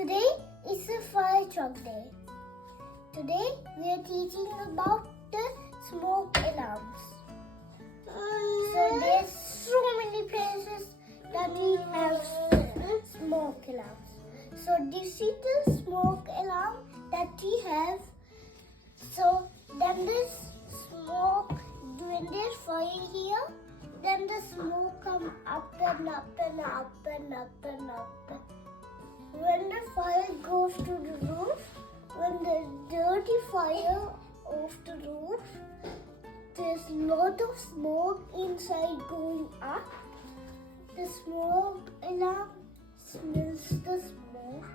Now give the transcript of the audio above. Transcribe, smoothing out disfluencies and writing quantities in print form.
Today is a fire truck day. Today we are teaching about the smoke alarms. So there's so many places that we have smoke alarms. So this is the smoke alarm that we have. So then there's smoke, when there's fire here, then the smoke come up and up and up and up and up. When the fire goes to the roof, when the dirty fire off the roof, there's a lot of smoke inside going up. The smoke alarm smells the smoke